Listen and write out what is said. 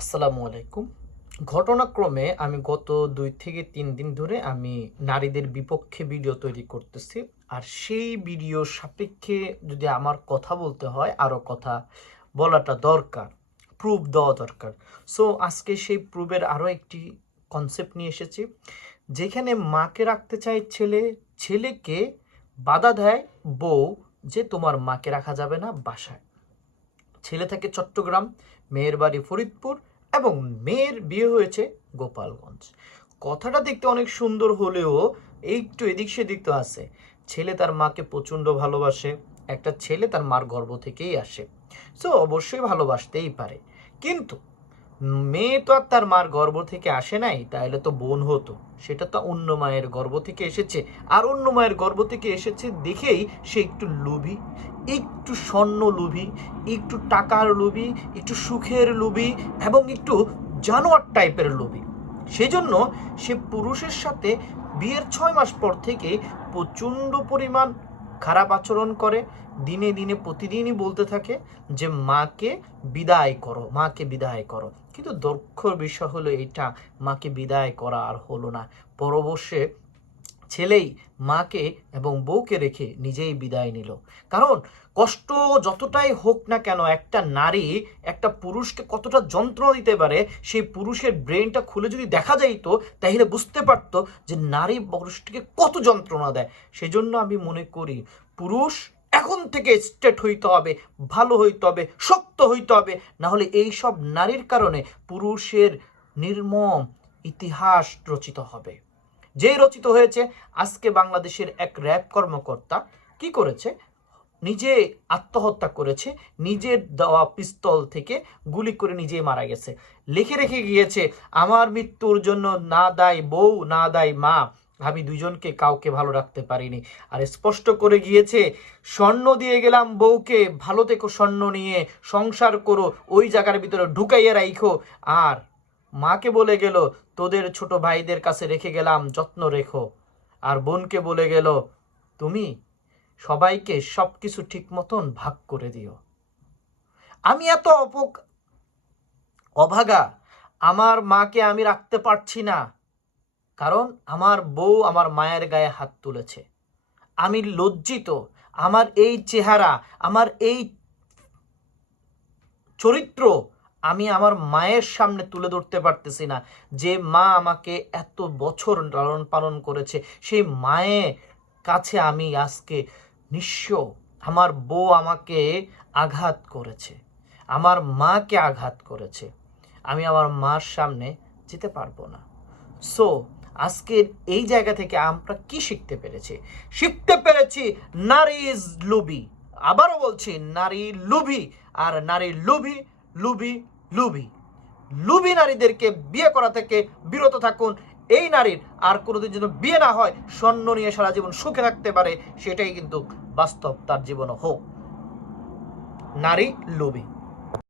আসসালামু আলাইকুম। ঘটনাক্রমে আমি গত দুই থেকে তিন দিন ধরে আমি নারীদের বিপক্ষে ভিডিও তৈরি করতেছি। আর সেই ভিডিও সাপেক্ষে যদি আমার কথা বলতে হয়, আরও কথা বলাটা দরকার প্রুফ দেওয়া দরকার। সো আজকে সেই প্রুফের আরও একটি কনসেপ্ট নিয়ে এসেছি, যেখানে মাকে রাখতে চায় ছেলে, ছেলেকে বাধা দেয় বউ যে তোমার মাকে রাখা যাবে না বাসায়। ছেলে থাকে চট্টগ্রাম, মেয়ের বাড়ি ফরিদপুর এবং মেয়ের বিয়ে হয়েছে গোপালগঞ্জ। কথাটা দেখতে অনেক সুন্দর হলেও একটু এদিক সেদিক তো আছে। ছেলে তার মাকে প্রচণ্ড ভালোবাসে, একটা ছেলে তার মার গর্ব থেকেই আসে। সো অবশ্যই ভালোবাসতেই পারে। কিন্তু মেয়ে তো আর তার মার গর্ভ থেকে আসে নাই তাহলে তো বোন হতো। সেটা তো অন্য মায়ের গর্ভ থেকে এসেছে। আর অন্য মায়ের গর্ভ থেকে এসেছে দেখেই সে একটু লোভী, একটু স্বর্ণ লোভী, একটু টাকার লোভী, একটু সুখের লোভী এবং একটু জানোয়ার টাইপের লোভী। সেজন্য সে পুরুষের সাথে বিয়ের ছয় মাস পর থেকে প্রচণ্ড পরিমাণ খারাপ আচরণ করে, দিনে দিনে, প্রতিদিনই বলতে থাকে যে, মাকে বিদায় করো, মাকে বিদায় করো। কিন্তু দক্ষ বিষয় হলো এটা মাকে বিদায় করা আর হলো না। পরবর্ষে ছেলেই মাকে এবং বউকে রেখে নিজেই বিদায় নিল। কারণ কষ্ট যতটাই হোক না কেন একটা নারী একটা পুরুষকে কতটা যন্ত্রণা দিতে পারে, সেই পুরুষের ব্রেনটা খুলে যদি দেখা যাইতো, তাহলে বুঝতে পারতো যে নারী পুরুষটিকে কত যন্ত্রণা দেয়। সেজন্য আমি মনে করি পুরুষ এখন থেকে স্টেট হইতে হবে, ভালো হইতে হবে, শক্ত হইতে হবে। না হলে এই সব নারীর কারণে পুরুষের নির্মম ইতিহাস রচিত হবে। যেই রচিত হয়েছে, আজকে বাংলাদেশের এক র্যাব কর্মকর্তা কি করেছে? নিজে আত্মহত্যা করেছে, নিজের দেওয়া পিস্তল থেকে গুলি করে নিজেই মারা গেছে। লিখে রেখে গিয়েছে, আমার মৃত্যুর জন্য না দায় বউ, না দায় মা, আমি দুজনকে কাউকে ভালো রাখতে পারিনি। আর স্পষ্ট করে গিয়েছে, স্বর্ণ দিয়ে গেলাম বউকে, ভালো থেকো স্বর্ণ নিয়ে, সংসার করো, ওই জায়গার ভিতরে ঢুকাইয়া রাইখো। আর মাকে বলে গেল, তোদের ছোট ভাইদের কাছে রেখে গেলাম, যত্ন রেখো। আর বোনকে বলে গেল, তুমি সবাইকে সব কিছু ঠিক মতন ভাগ করে দিও। আমি এত অপক, অভাগা, আমার মাকে আমি রাখতে পারছি না, কারণ আমার বউ আমার মায়ের গায়ে হাত তুলেছে। আমি লজ্জিত, আমার এই চেহারা, আমার এই চরিত্র আমি আমার মায়ের সামনে তুলে ধরতে পারতেছি না। যে মা আমাকে এত বছর লালন পালন করেছে, সেই মায়ের কাছে আমি আজকে নিঃস্ব আমার বউ আমাকে আঘাত করেছে। আমার মাকে আঘাত করেছে। আমি আমার মার সামনে যেতে পারব না। সো আজকের এই জায়গা থেকে আমরা কি শিখতে পেরেছি? শিখতে পেরেছি নারী ইজ লুবি। আবারও বলছি, নারী লুবি আর নারী লুবি লুবি লুবি। লুভি নারীদেরকে বিয়ে করা থেকে বিরত থাকুন। এই নারীর আর কোনোদিন যেন বিয়ে না হয়, স্বর্ণ নিয়ে সারা জীবন সুখে থাকতে পারে, সেটাই কিন্তু বাস্তব তার জীবন হোক, নারী লুবি।